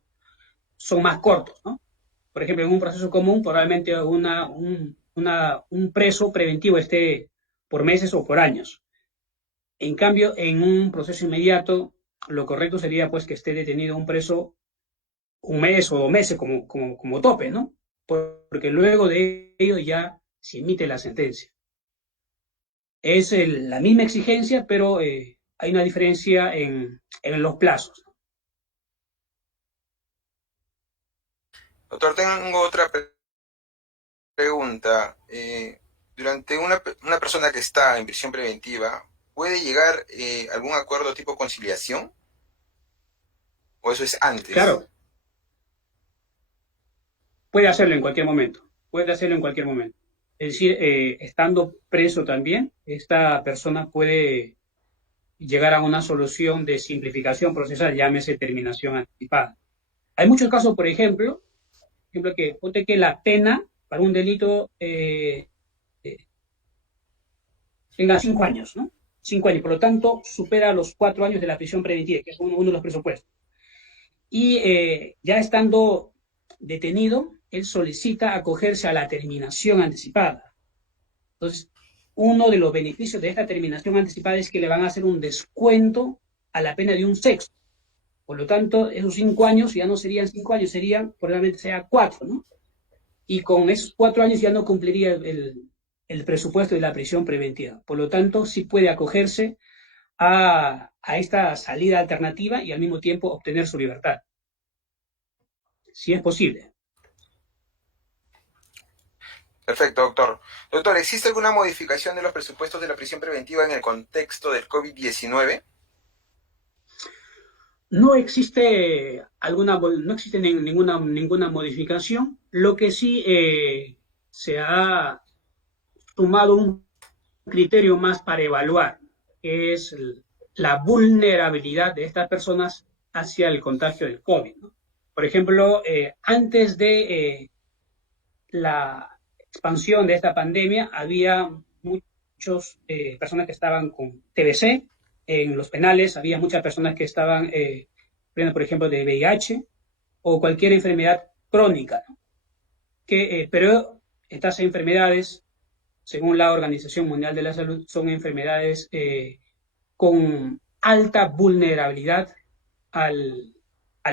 son más cortos, ¿no? Por ejemplo, en un proceso común, probablemente un preso preventivo esté por meses o por años. En cambio, en un proceso inmediato, lo correcto sería pues que esté detenido un preso 1 mes o 2 meses como tope, ¿no? Porque luego de ello ya se emite la sentencia. Es la misma exigencia, pero hay una diferencia en los plazos. Doctor, tengo otra pregunta. Durante una persona que está en prisión preventiva, ¿puede llegar a algún acuerdo tipo conciliación? ¿O eso es antes? Claro, puede hacerlo en cualquier momento. Puede hacerlo en cualquier momento. Es decir, estando preso también, esta persona puede llegar a una solución de simplificación procesal, llámese terminación anticipada. Hay muchos casos, por ejemplo, ponte que la pena para un delito tenga 5 años, ¿no? 5 años, por lo tanto, supera los 4 años de la prisión preventiva, que es uno de los presupuestos. Y ya estando detenido, él solicita acogerse a la terminación anticipada. Entonces, uno de los beneficios de esta terminación anticipada es que le van a hacer un descuento a la pena de un sexto. Por lo tanto, esos 5 años ya no serían 5 años, probablemente sea 4, ¿no? Y con esos 4 años ya no cumpliría el presupuesto de la prisión preventiva. Por lo tanto, sí puede acogerse a esta salida alternativa y al mismo tiempo obtener su libertad. Si es posible. Perfecto, doctor. Doctor, ¿existe alguna modificación de los presupuestos de la prisión preventiva en el contexto del COVID-19? No existe ninguna modificación. Lo que sí se ha sumado un criterio más para evaluar, que es la vulnerabilidad de estas personas hacia el contagio del COVID, ¿no? Por ejemplo, antes de la expansión de esta pandemia, había muchas personas que estaban con TBC en los penales, había muchas personas que estaban, por ejemplo, de VIH o cualquier enfermedad crónica, ¿no? Pero estas enfermedades, según la Organización Mundial de la Salud, son enfermedades con alta vulnerabilidad al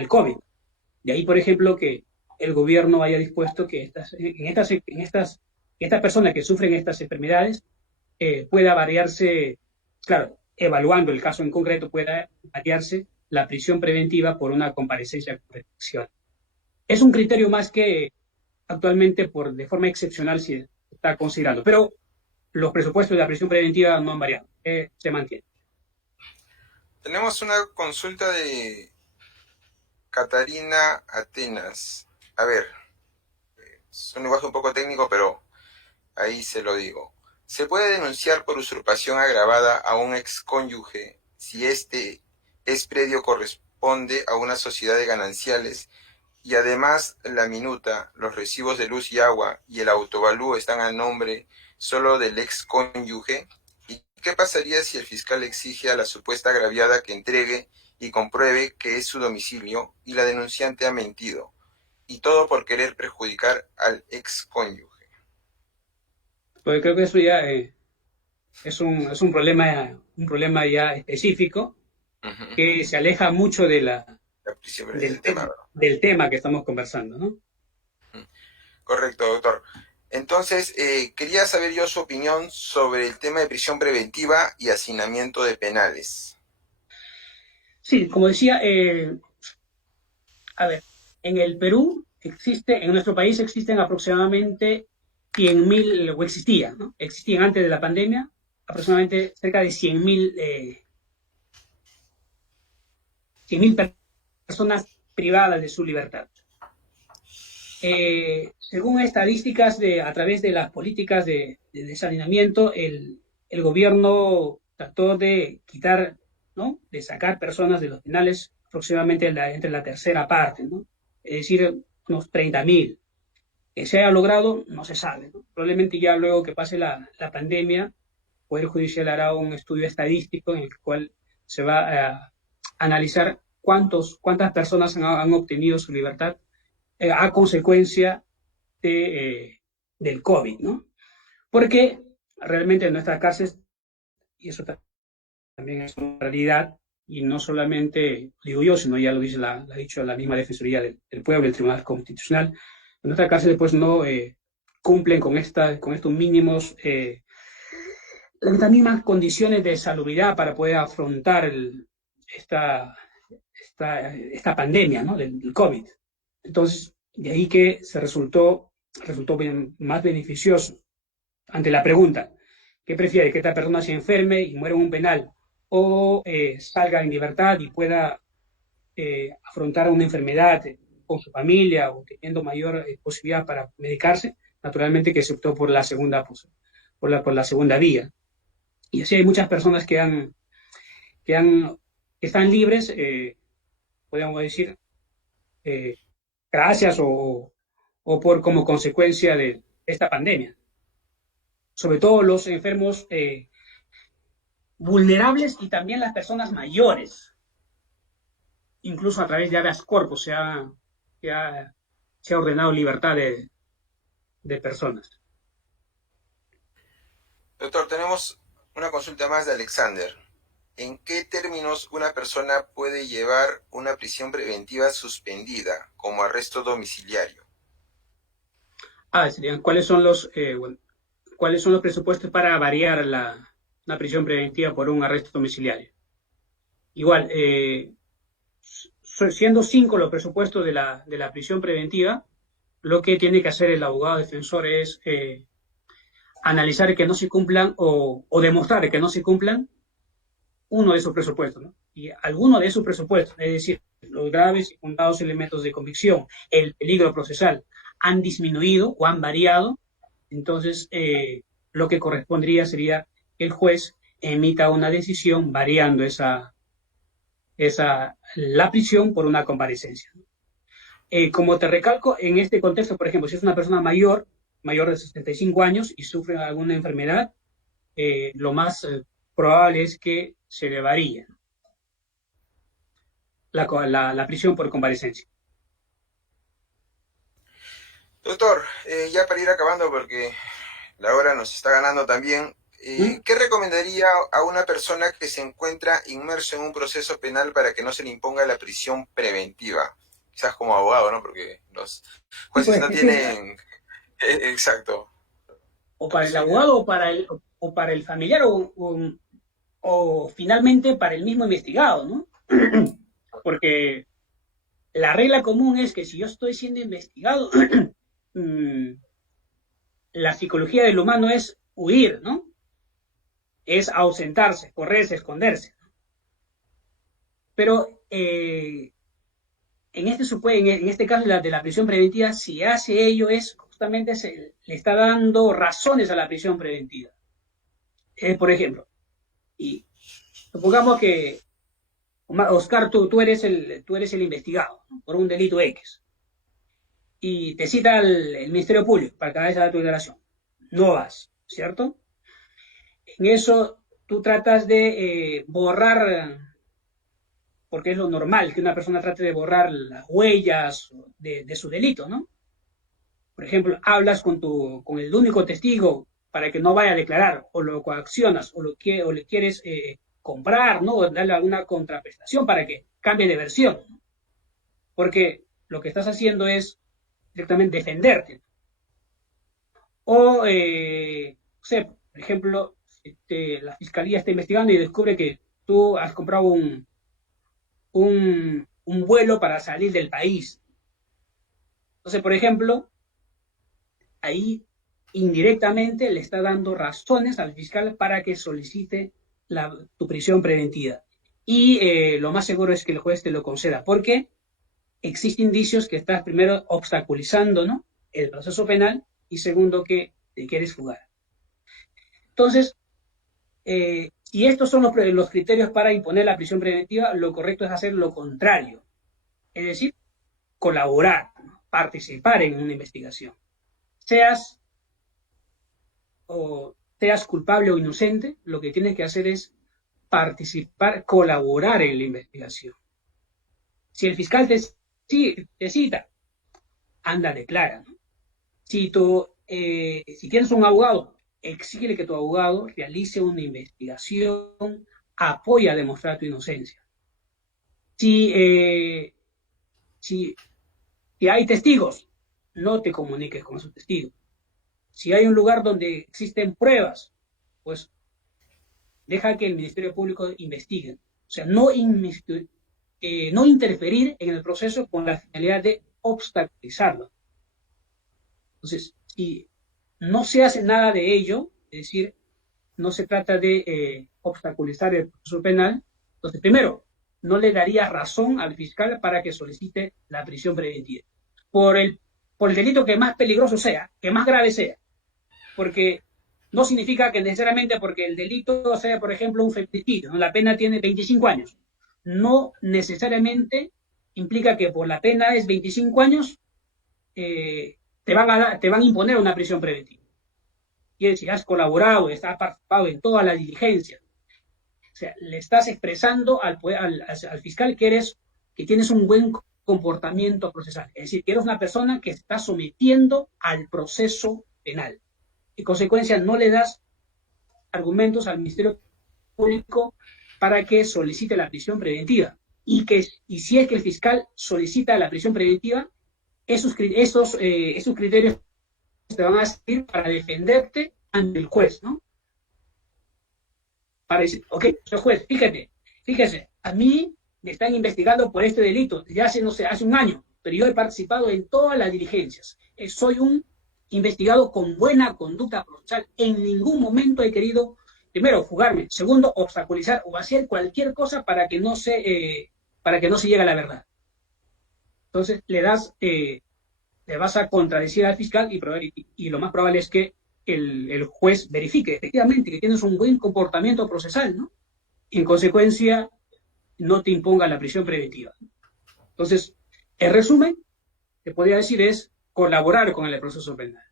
COVID. De ahí, por ejemplo, que el gobierno haya dispuesto que en Estas personas que sufren estas enfermedades pueda variarse, claro, evaluando el caso en concreto, pueda variarse la prisión preventiva por una comparecencia con restricción. Es un criterio más que actualmente de forma excepcional se está considerando, pero los presupuestos de la prisión preventiva no han variado, se mantienen. Tenemos una consulta de Catarina Atenas. A ver, es un lenguaje un poco técnico, pero ahí se lo digo. ¿Se puede denunciar por usurpación agravada a un excónyuge si este es predio corresponde a una sociedad de gananciales y además la minuta, los recibos de luz y agua y el autovalúo están a nombre solo del excónyuge? ¿Y qué pasaría si el fiscal exige a la supuesta agraviada que entregue y compruebe que es su domicilio y la denunciante ha mentido? Y todo por querer perjudicar al excónyuge. Porque creo que eso ya es un problema ya específico que se aleja mucho de del tema que estamos conversando, ¿no? Correcto, doctor. Entonces, quería saber yo su opinión sobre el tema de prisión preventiva y hacinamiento de penales. Sí, como decía, a ver, en el Perú en nuestro país existen aproximadamente 100.000, o existían, ¿no? Existían antes de la pandemia, aproximadamente cerca de 100.000 personas privadas de su libertad. Según estadísticas a través de las políticas de desalinamiento, el gobierno trató de quitar, ¿no? De sacar personas de los penales aproximadamente entre la tercera parte, ¿no? Es decir, unos 30.000. Que se haya logrado, no se sabe, ¿no? Probablemente ya luego que pase la pandemia, el Poder Judicial hará un estudio estadístico en el cual se va a analizar cuántas personas han obtenido su libertad a consecuencia del COVID, ¿no? Porque realmente en nuestras cárceles, y eso también es una realidad, y no solamente digo yo, sino ya lo ha dicho la misma Defensoría del Pueblo, el Tribunal Constitucional, en nuestras cárceles pues no cumplen con estos mínimos, las mismas condiciones de salubridad para poder afrontar esta pandemia, ¿no? del COVID. Entonces, de ahí que resultó más beneficioso ante la pregunta, ¿qué prefiere? ¿Que esta persona se enferme y muera en un penal o salga en libertad y pueda afrontar una enfermedad con su familia o teniendo mayor posibilidad para medicarse? Naturalmente que se optó por la segunda, por la segunda vía. Y así hay muchas personas que están libres, podríamos decir, gracias o como consecuencia de esta pandemia. Sobre todo los enfermos vulnerables y también las personas mayores. Incluso a través de habeas corpus se ha ordenado libertad de personas. Doctor, tenemos una consulta más de Alexander. ¿En qué términos una persona puede llevar una prisión preventiva suspendida como arresto domiciliario? Serían, ¿cuáles son los presupuestos para variar la prisión preventiva por un arresto domiciliario? Igual, siendo 5 los presupuestos de la prisión preventiva, lo que tiene que hacer el abogado defensor es analizar que no se cumplan o demostrar que no se cumplan uno de esos presupuestos, ¿no? Y alguno de esos presupuestos, es decir, los graves y fundados elementos de convicción, el peligro procesal, han disminuido o han variado, entonces lo que correspondería sería que el juez emita una decisión variando la prisión por una comparecencia. Como te recalco, en este contexto, por ejemplo, si es una persona mayor de 65 años y sufre alguna enfermedad, lo más probable es que se le varíe la prisión por comparecencia. Doctor, ya para ir acabando porque la hora nos está ganando también, ¿qué recomendaría a una persona que se encuentra inmerso en un proceso penal para que no se le imponga la prisión preventiva? Quizás como abogado, ¿no? Porque los jueces no tienen... Exacto. o para el Sí, abogado o para el familiar o finalmente para el mismo investigado, ¿no? Porque la regla común es que si yo estoy siendo investigado, la psicología del humano es huir, ¿no? Es ausentarse, correrse, esconderse. Pero en este caso de la prisión preventiva, si hace ello es justamente le está dando razones a la prisión preventiva. Por ejemplo, y supongamos que Oscar, tú eres el investigado, ¿no? Por un delito X y te cita el Ministerio Público para que vayas a dar tu declaración. No vas, ¿cierto? En eso tú tratas de borrar, porque es lo normal que una persona trate de borrar las huellas de su delito, ¿no? Por ejemplo, hablas con el único testigo para que no vaya a declarar, o lo coaccionas, o le quieres comprar, ¿no? O darle alguna contraprestación para que cambie de versión, ¿no? Porque lo que estás haciendo es directamente defenderte. O, por ejemplo, la fiscalía está investigando y descubre que tú has comprado un vuelo para salir del país. Entonces, por ejemplo, ahí indirectamente le está dando razones al fiscal para que solicite tu prisión preventiva. Y lo más seguro es que el juez te lo conceda, porque existen indicios que estás primero obstaculizando, ¿no?, el proceso penal, y segundo que te quieres fugar. Entonces, si estos son los criterios para imponer la prisión preventiva, lo correcto es hacer lo contrario, es decir, colaborar, ¿no?, participar en una investigación. Seas seas culpable o inocente, lo que tienes que hacer es participar, colaborar en la investigación. Si el fiscal te cita, anda, declara, ¿no? Si tienes un abogado, exige que tu abogado realice una investigación, apoya a demostrar tu inocencia. Si, eh, si, si hay testigos, no te comuniques con esos testigos. Si hay un lugar donde existen pruebas, pues deja que el Ministerio Público investigue. O sea, no interferir en el proceso con la finalidad de obstaculizarlo. Entonces, si no se hace nada de ello, es decir, no se trata de obstaculizar el proceso penal, entonces, primero, no le daría razón al fiscal para que solicite la prisión preventiva. Por el, por el delito que más peligroso sea, que más grave sea, porque no significa que necesariamente porque el delito sea, por ejemplo, un feminicidio, ¿no?, la pena tiene 25 años. No necesariamente implica que por la pena es 25 años, te van a imponer una prisión preventiva. Y si has colaborado, has participado en todas las diligencias, o sea, le estás expresando al fiscal que tienes un buen comportamiento procesal. Es decir, que eres una persona que está sometiendo al proceso penal. En consecuencia, no le das argumentos al Ministerio Público para que solicite la prisión preventiva. Y si es que el fiscal solicita la prisión preventiva, esos criterios te van a servir para defenderte ante el juez, ¿no? Para decir, ok, señor juez, fíjese, a mí me están investigando por este delito, ya hace, no sé, hace un año, pero yo he participado en todas las diligencias. Soy un investigado con buena conducta procesal. En ningún momento he querido, primero, fugarme, segundo, obstaculizar o hacer cualquier cosa para que no se llegue a la verdad. Entonces, le vas a contradecir al fiscal y lo más probable es que el juez verifique efectivamente que tienes un buen comportamiento procesal, ¿no? Y en consecuencia, no te imponga la prisión preventiva. Entonces, en resumen, te podría decir es colaborar con el proceso penal.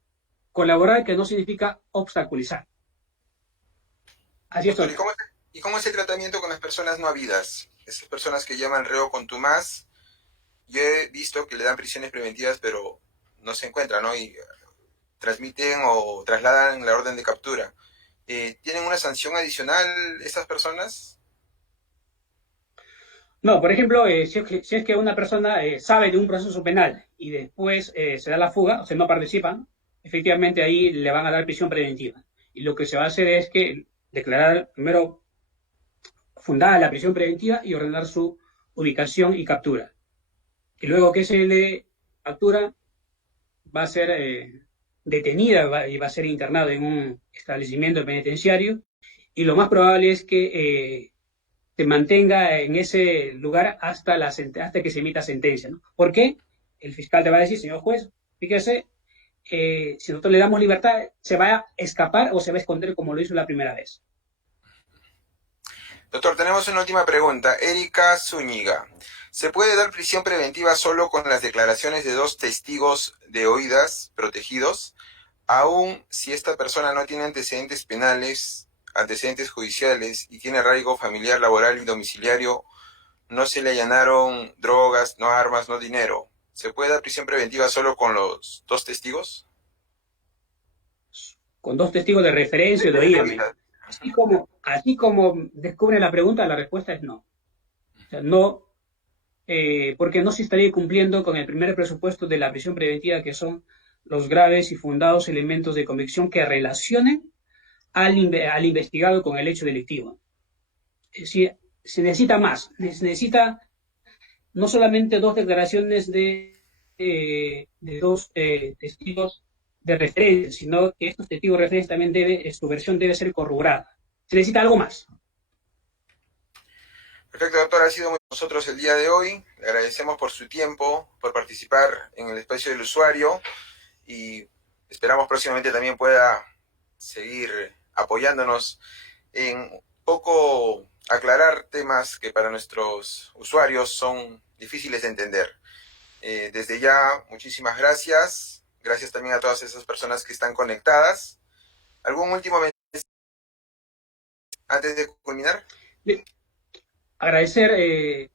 Colaborar, que no significa obstaculizar. Así es. Doctor, ¿y cómo es el tratamiento con las personas no habidas? Esas personas que llaman reo contumaz, yo he visto que le dan prisiones preventivas, pero no se encuentran, ¿no? Y transmiten o trasladan la orden de captura. ¿Tienen una sanción adicional estas personas? No, por ejemplo, si es que una persona sabe de un proceso penal y después se da la fuga, o sea, no participa, efectivamente ahí le van a dar prisión preventiva. Y lo que se va a hacer es que declarar primero fundada la prisión preventiva y ordenar su ubicación y captura. Y luego que se le captura, va a ser detenida y va a ser internado en un establecimiento penitenciario y lo más probable es que se mantenga en ese lugar hasta que se emita sentencia, ¿no? ¿Por qué? El fiscal te va a decir, señor juez, fíjese, si nosotros le damos libertad, ¿se va a escapar o se va a esconder como lo hizo la primera vez? Doctor, tenemos una última pregunta. Erika Zúñiga. ¿Se puede dar prisión preventiva solo con las declaraciones de 2 testigos de oídas protegidos, aun si esta persona no tiene antecedentes penales, antecedentes judiciales y tiene arraigo familiar, laboral y domiciliario, no se le allanaron drogas, no armas, no dinero? ¿Se puede dar prisión preventiva solo con los 2 testigos? Con 2 testigos de referencia o de oída. Así como descubre la pregunta, la respuesta es no. O sea, no, porque no se estaría cumpliendo con el primer presupuesto de la prisión preventiva, que son los graves y fundados elementos de convicción que relacionen al investigado con el hecho delictivo. Es decir, se necesita más, se necesita no solamente 2 declaraciones de 2 testigos de referencia, sino que estos testigos de referencia también su versión debe ser corroborada. Se necesita algo más. Perfecto, doctor, ha sido muy con nosotros el día de hoy. Le agradecemos por su tiempo, por participar en el espacio del usuario y esperamos próximamente también pueda seguir apoyándonos en poco aclarar temas que para nuestros usuarios son difíciles de entender. Desde ya, muchísimas gracias. Gracias también a todas esas personas que están conectadas. ¿Algún último mensaje antes de culminar? Agradecerte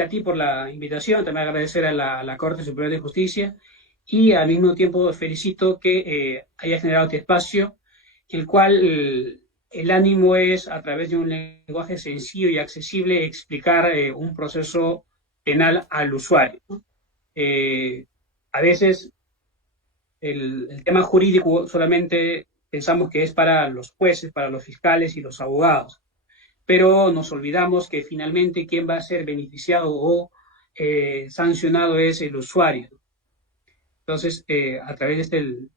a ti por la invitación, también agradecer a la Corte Superior de Justicia y al mismo tiempo felicito que haya generado este espacio, el cual el ánimo es, a través de un lenguaje sencillo y accesible, explicar un proceso penal al usuario, ¿no? A veces el tema jurídico solamente pensamos que es para los jueces, para los fiscales y los abogados, pero nos olvidamos que finalmente quien va a ser beneficiado o sancionado es el usuario. Entonces, a través de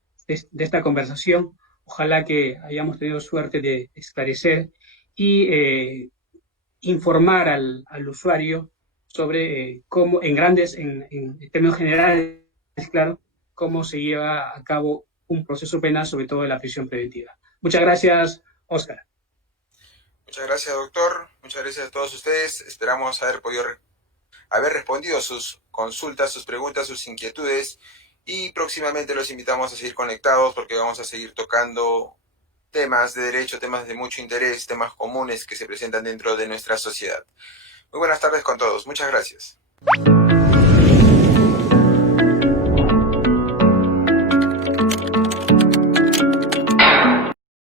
esta conversación, ojalá que hayamos tenido suerte de esclarecer y informar al usuario sobre cómo, en términos generales, claro, cómo se lleva a cabo un proceso penal, sobre todo en la prisión preventiva. Muchas gracias, Óscar. Muchas gracias, doctor. Muchas gracias a todos ustedes. Esperamos haber podido haber respondido sus consultas, sus preguntas, sus inquietudes y próximamente los invitamos a seguir conectados porque vamos a seguir tocando temas de derecho, temas de mucho interés, temas comunes que se presentan dentro de nuestra sociedad. Muy buenas tardes con todos. Muchas gracias.